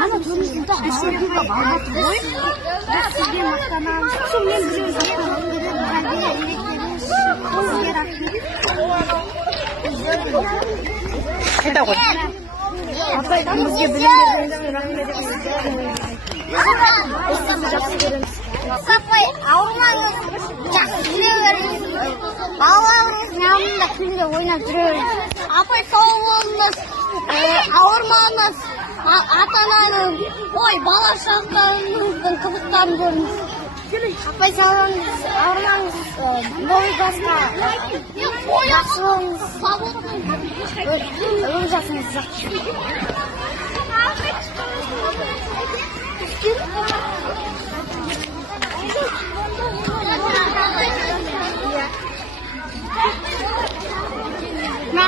Ана төрүнүздө баарыбызга баалап коюп, биз сизге мактанабыз. Ошо менен бизге жактырып берет, кайда электерибиз, сизге рахмет. Айта кой. Апайдан бизге билим бергениңиз үчүн рахмет. Сизди жакшы көрөбүз. Апай, ауырмаңыз, жакшы жүрө бериңиз. Балаларыңыздын алдында күндө ойнап жүрө бериңиз. Апай, сау болуңуз, ауырмаңыз. Ата-ананын, бала шактарыңыздын кызыктарын көрүңүз. Апай, ауырмаңыз, бой баска. Жакшы болуңуз. Өмүр жашыңыз жакшы. На.